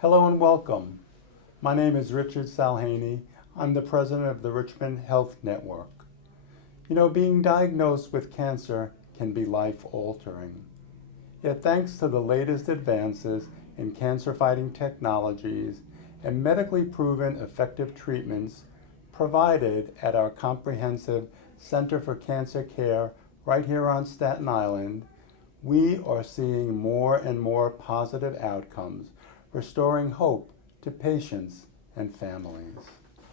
Hello and welcome. My name is Richard Salhaney. I'm the president of the Richmond Health Network. You know, being diagnosed with cancer can be life-altering. Yet thanks to the latest advances in cancer-fighting technologies and medically proven effective treatments provided at our comprehensive Center for Cancer Care right here on Staten Island, we are seeing more and more positive outcomes, restoring hope to patients and families.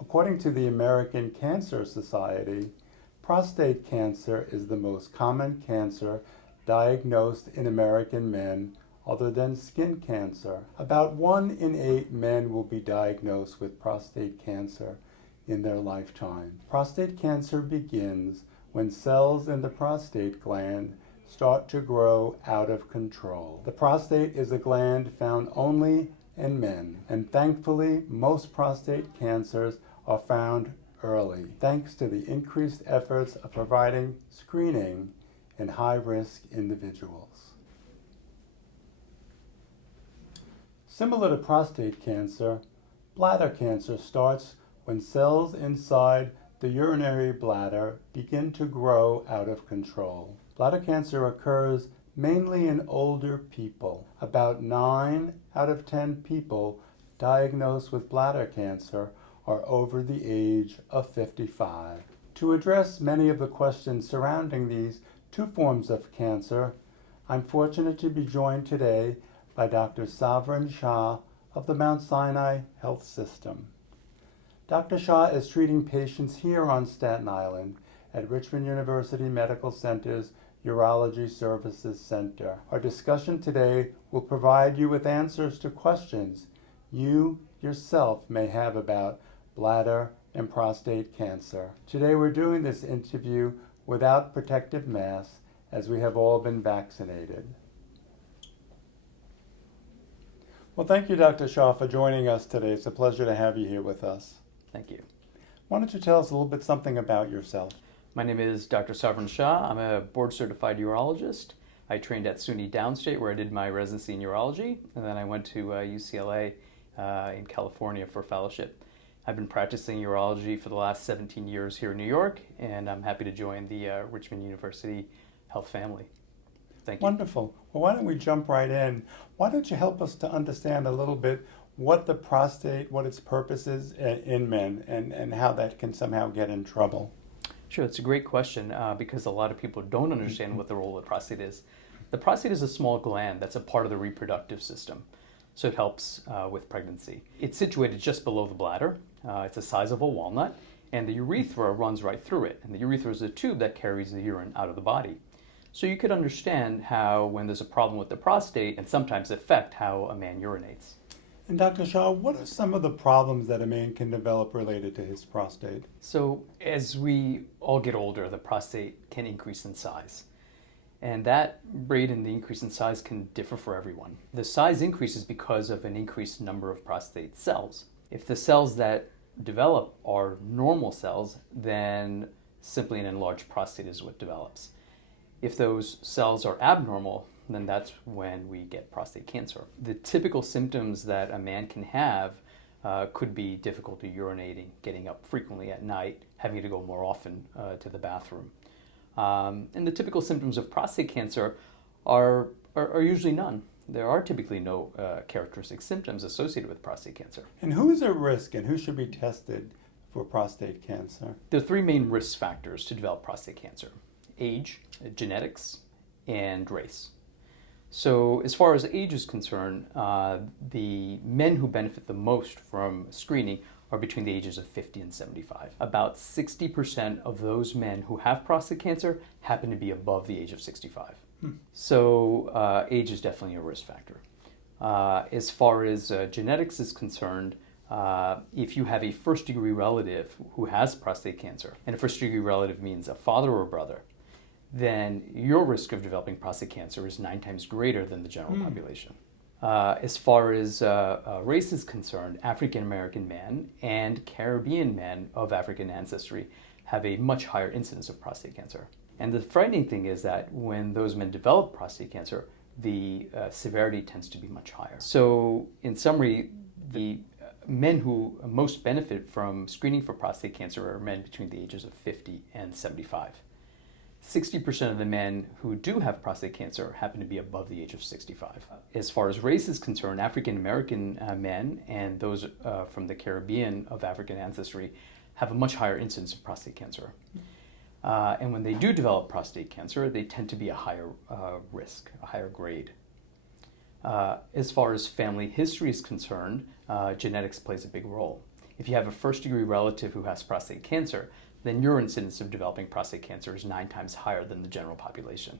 According to the American Cancer Society, prostate cancer is the most common cancer diagnosed in American men other than skin cancer. About 1 in 8 men will be diagnosed with prostate cancer in their lifetime. Prostate cancer begins when cells in the prostate gland start to grow out of control. The prostate is a gland found only in men, and thankfully most prostate cancers are found early, thanks to the increased efforts of providing screening in high-risk individuals. Similar to prostate cancer, bladder cancer starts when cells inside the urinary bladder begin to grow out of control. Bladder cancer occurs mainly in older people. About 9 out of 10 people diagnosed with bladder cancer are over the age of 55. To address many of the questions surrounding these two forms of cancer, I'm fortunate to be joined today by Dr. Shah of the Mount Sinai Health System. Dr. Shah is treating patients here on Staten Island at Richmond University Medical Center's Urology Services Center. Our discussion today will provide you with answers to questions you yourself may have about bladder and prostate cancer. Today we're doing this interview without protective masks as we have all been vaccinated. Well, thank you, Dr. Shah, for joining us today. It's a pleasure to have you here with us. Thank you. Why don't you tell us a little bit something about yourself? My name is Dr. Shah. I'm a board-certified urologist. I trained at SUNY Downstate, where I did my residency in urology, and then I went to UCLA in California for fellowship. I've been practicing urology for the last 17 years here in New York, and I'm happy to join the Richmond University Health family. Thank you. Wonderful. Well, why don't we jump right in? Why don't you help us to understand a little bit what the prostate, what its purpose is in men, and how that can somehow get in trouble? Sure, it's a great question because a lot of people don't understand what the role of the prostate is. The prostate is a small gland that's a part of the reproductive system, so it helps with pregnancy. It's situated just below the bladder. It's the size of a walnut, and the urethra runs right through it. And the urethra is a tube that carries the urine out of the body. So you could understand how when there's a problem with the prostate, and sometimes affect how a man urinates. And Dr. Shah, what are some of the problems that a man can develop related to his prostate? So as we all get older, the prostate can increase in size. And that rate in the increase in size can differ for everyone. The size increases because of an increased number of prostate cells. If the cells that develop are normal cells, then simply an enlarged prostate is what develops. If those cells are abnormal, then that's when we get prostate cancer. The typical symptoms that a man can have could be difficulty urinating, getting up frequently at night, having to go more often to the bathroom. And the typical symptoms of prostate cancer are usually none. There are typically no characteristic symptoms associated with prostate cancer. And who is at risk and who should be tested for prostate cancer? There are 3 main risk factors to develop prostate cancer: age, genetics, and race. So as far as age is concerned, the men who benefit the most from screening are between the ages of 50 and 75. About 60% of those men who have prostate cancer happen to be above the age of 65. So age is definitely a risk factor. As far as genetics is concerned, if you have a first-degree relative who has prostate cancer, and a first-degree relative means a father or a brother, then your risk of developing prostate cancer is 9 times greater than the general population. As far as race is concerned, African American men and Caribbean men of African ancestry have a much higher incidence of prostate cancer. And the frightening thing is that when those men develop prostate cancer, the severity tends to be much higher. So in summary, the men who most benefit from screening for prostate cancer are men between the ages of 50 and 75. 60% of the men who do have prostate cancer happen to be above the age of 65. As far as race is concerned, African American men and those from the Caribbean of African ancestry have a much higher incidence of prostate cancer. And when they do develop prostate cancer, they tend to be a higher risk, a higher grade. As far as family history is concerned, genetics plays a big role. If you have a first-degree relative who has prostate cancer, then your incidence of developing prostate cancer is 9 times higher than the general population.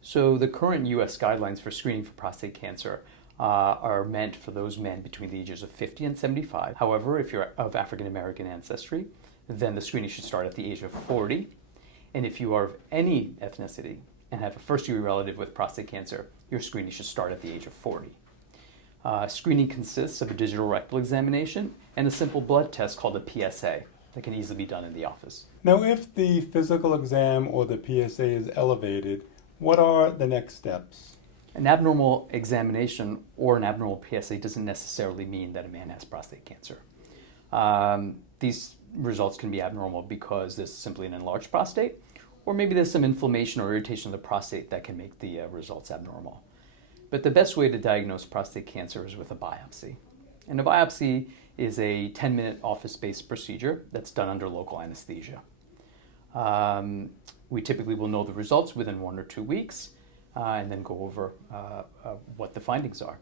So the current U.S. guidelines for screening for prostate cancer are meant for those men between the ages of 50 and 75. However, if you're of African American ancestry, then the screening should start at the age of 40. And if you are of any ethnicity and have a first-degree relative with prostate cancer, your screening should start at the age of 40. Screening consists of a digital rectal examination and a simple blood test called a PSA that can easily be done in the office. Now, if the physical exam or the PSA is elevated, what are the next steps? An abnormal examination or an abnormal PSA doesn't necessarily mean that a man has prostate cancer. These results can be abnormal because there's simply an enlarged prostate, or maybe there's some inflammation or irritation of the prostate that can make the results abnormal. But the best way to diagnose prostate cancer is with a biopsy. And a biopsy is a 10-minute office-based procedure that's done under local anesthesia. We typically will know the results within 1 or 2 weeks and then go over what the findings are.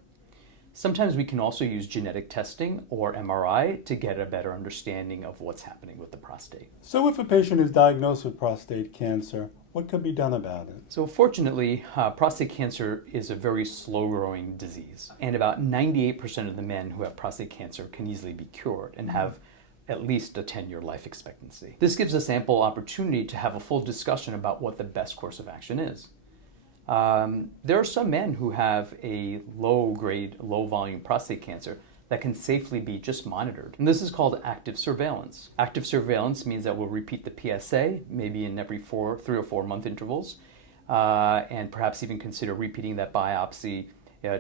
Sometimes we can also use genetic testing or MRI to get a better understanding of what's happening with the prostate. So if a patient is diagnosed with prostate cancer, what could be done about it? So fortunately, prostate cancer is a very slow-growing disease, and about 98% of the men who have prostate cancer can easily be cured and have at least a 10-year life expectancy. This gives us ample opportunity to have a full discussion about what the best course of action is. There are some men who have a low-grade, low-volume prostate cancer that can safely be just monitored. And this is called active surveillance. Active surveillance means that we'll repeat the PSA, maybe in every 3 or 4 month intervals, and perhaps even consider repeating that biopsy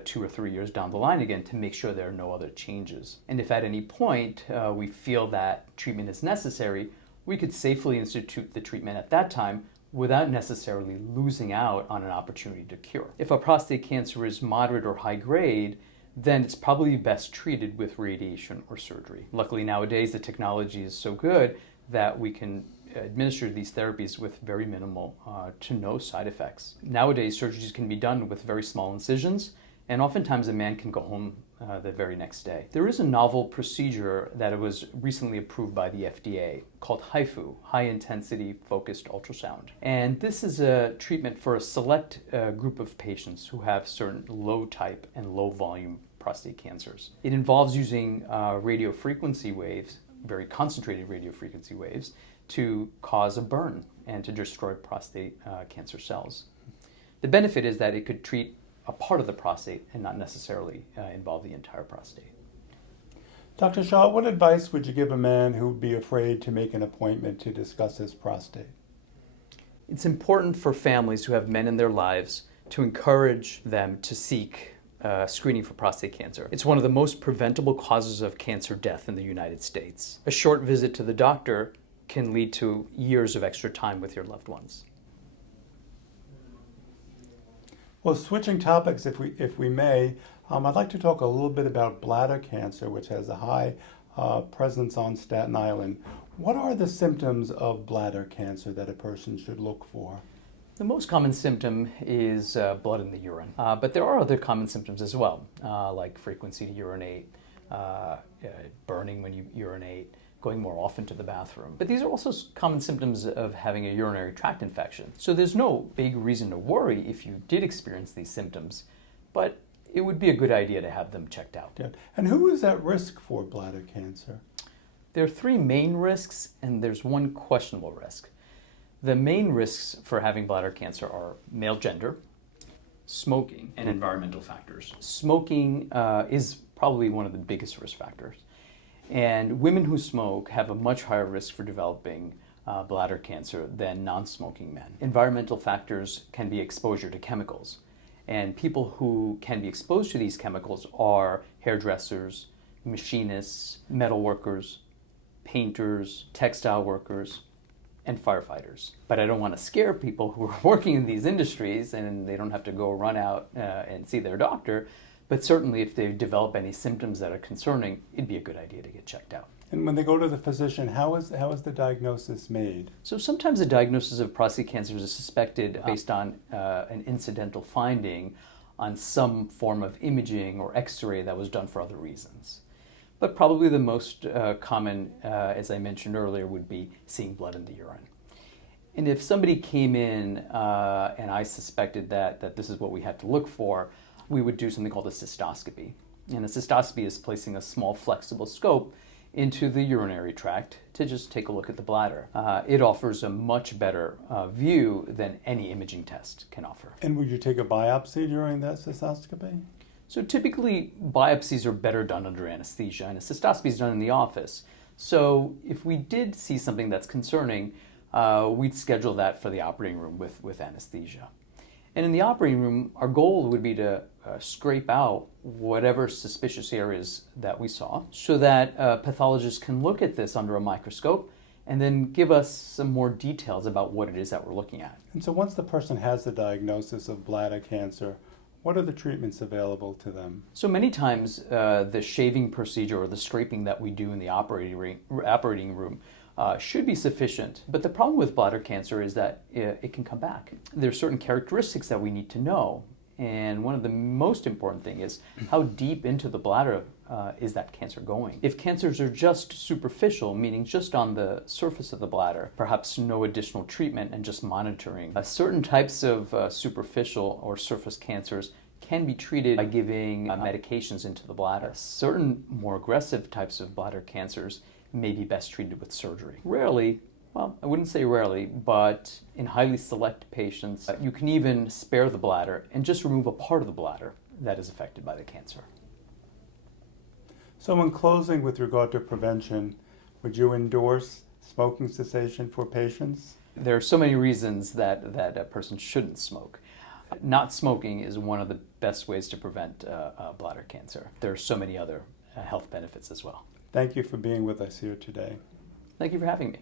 2 or 3 years down the line again to make sure there are no other changes. And if at any point we feel that treatment is necessary, we could safely institute the treatment at that time without necessarily losing out on an opportunity to cure. If a prostate cancer is moderate or high grade, then it's probably best treated with radiation or surgery. Luckily nowadays the technology is so good that we can administer these therapies with very minimal to no side effects. Nowadays surgeries can be done with very small incisions, and oftentimes a man can go home the very next day. There is a novel procedure that was recently approved by the FDA called HIFU, High Intensity Focused Ultrasound. And this is a treatment for a select group of patients who have certain low type and low volume prostate cancers. It involves using radio frequency waves, very concentrated radio frequency waves, to cause a burn and to destroy prostate cancer cells. The benefit is that it could treat a part of the prostate and not necessarily involve the entire prostate. Dr. Shah, what advice would you give a man who would be afraid to make an appointment to discuss his prostate? It's important for families who have men in their lives to encourage them to seek screening for prostate cancer. It's one of the most preventable causes of cancer death in the United States. A short visit to the doctor can lead to years of extra time with your loved ones. Well, switching topics, if we may, I'd like to talk a little bit about bladder cancer, which has a high presence on Staten Island. What are the symptoms of bladder cancer that a person should look for? The most common symptom is blood in the urine, but there are other common symptoms as well, like frequency to urinate, burning when you urinate, going more often to the bathroom. But these are also common symptoms of having a urinary tract infection. So there's no big reason to worry if you did experience these symptoms, but it would be a good idea to have them checked out. Yeah. And who is at risk for bladder cancer? There are 3 main risks, and there's 1 questionable risk. The main risks for having bladder cancer are male gender, smoking, and environmental factors. Smoking is probably one of the biggest risk factors. And women who smoke have a much higher risk for developing bladder cancer than non-smoking men. Environmental factors can be exposure to chemicals. And people who can be exposed to these chemicals are hairdressers, machinists, metal workers, painters, textile workers, and firefighters. But I don't want to scare people who are working in these industries, and they don't have to go run out and see their doctor. But certainly if they develop any symptoms that are concerning, it'd be a good idea to get checked out. And when they go to the physician, how is the diagnosis made? So sometimes a diagnosis of prostate cancer is suspected based on an incidental finding on some form of imaging or x-ray that was done for other reasons. But probably the most common, as I mentioned earlier, would be seeing blood in the urine. And if somebody came in and I suspected that this is what we had to look for, we would do something called a cystoscopy. And a cystoscopy is placing a small flexible scope into the urinary tract to just take a look at the bladder. It offers a much better view than any imaging test can offer. And would you take a biopsy during that cystoscopy? So typically biopsies are better done under anesthesia, and a cystoscopy is done in the office. So if we did see something that's concerning, we'd schedule that for the operating room with anesthesia. And in the operating room, our goal would be to scrape out whatever suspicious areas that we saw so that pathologists can look at this under a microscope and then give us some more details about what it is that we're looking at. And so once the person has the diagnosis of bladder cancer, what are the treatments available to them? So many times the shaving procedure or the scraping that we do in the operating room should be sufficient. But the problem with bladder cancer is that it can come back. There are certain characteristics that we need to know. And one of the most important thing is how deep into the bladder is that cancer going. If cancers are just superficial, meaning just on the surface of the bladder, perhaps no additional treatment and just monitoring. Certain types of superficial or surface cancers can be treated by giving medications into the bladder. Certain more aggressive types of bladder cancers may be best treated with surgery. Rarely, well, I wouldn't say rarely, but in highly select patients, you can even spare the bladder and just remove a part of the bladder that is affected by the cancer. So in closing, with regard to prevention, would you endorse smoking cessation for patients? There are so many reasons that a person shouldn't smoke. Not smoking is one of the best ways to prevent bladder cancer. There are so many other health benefits as well. Thank you for being with us here today. Thank you for having me.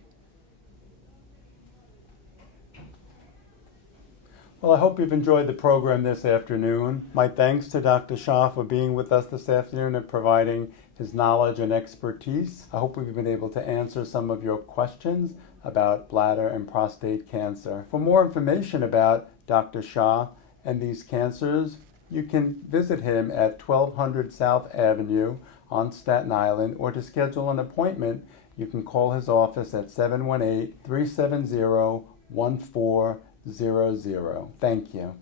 Well, I hope you've enjoyed the program this afternoon. My thanks to Dr. Shah for being with us this afternoon and providing his knowledge and expertise. I hope we've been able to answer some of your questions about bladder and prostate cancer. For more information about Dr. Shah and these cancers, you can visit him at 1200 South Avenue on Staten Island, or to schedule an appointment, you can call his office at 718-370-1400. Thank you.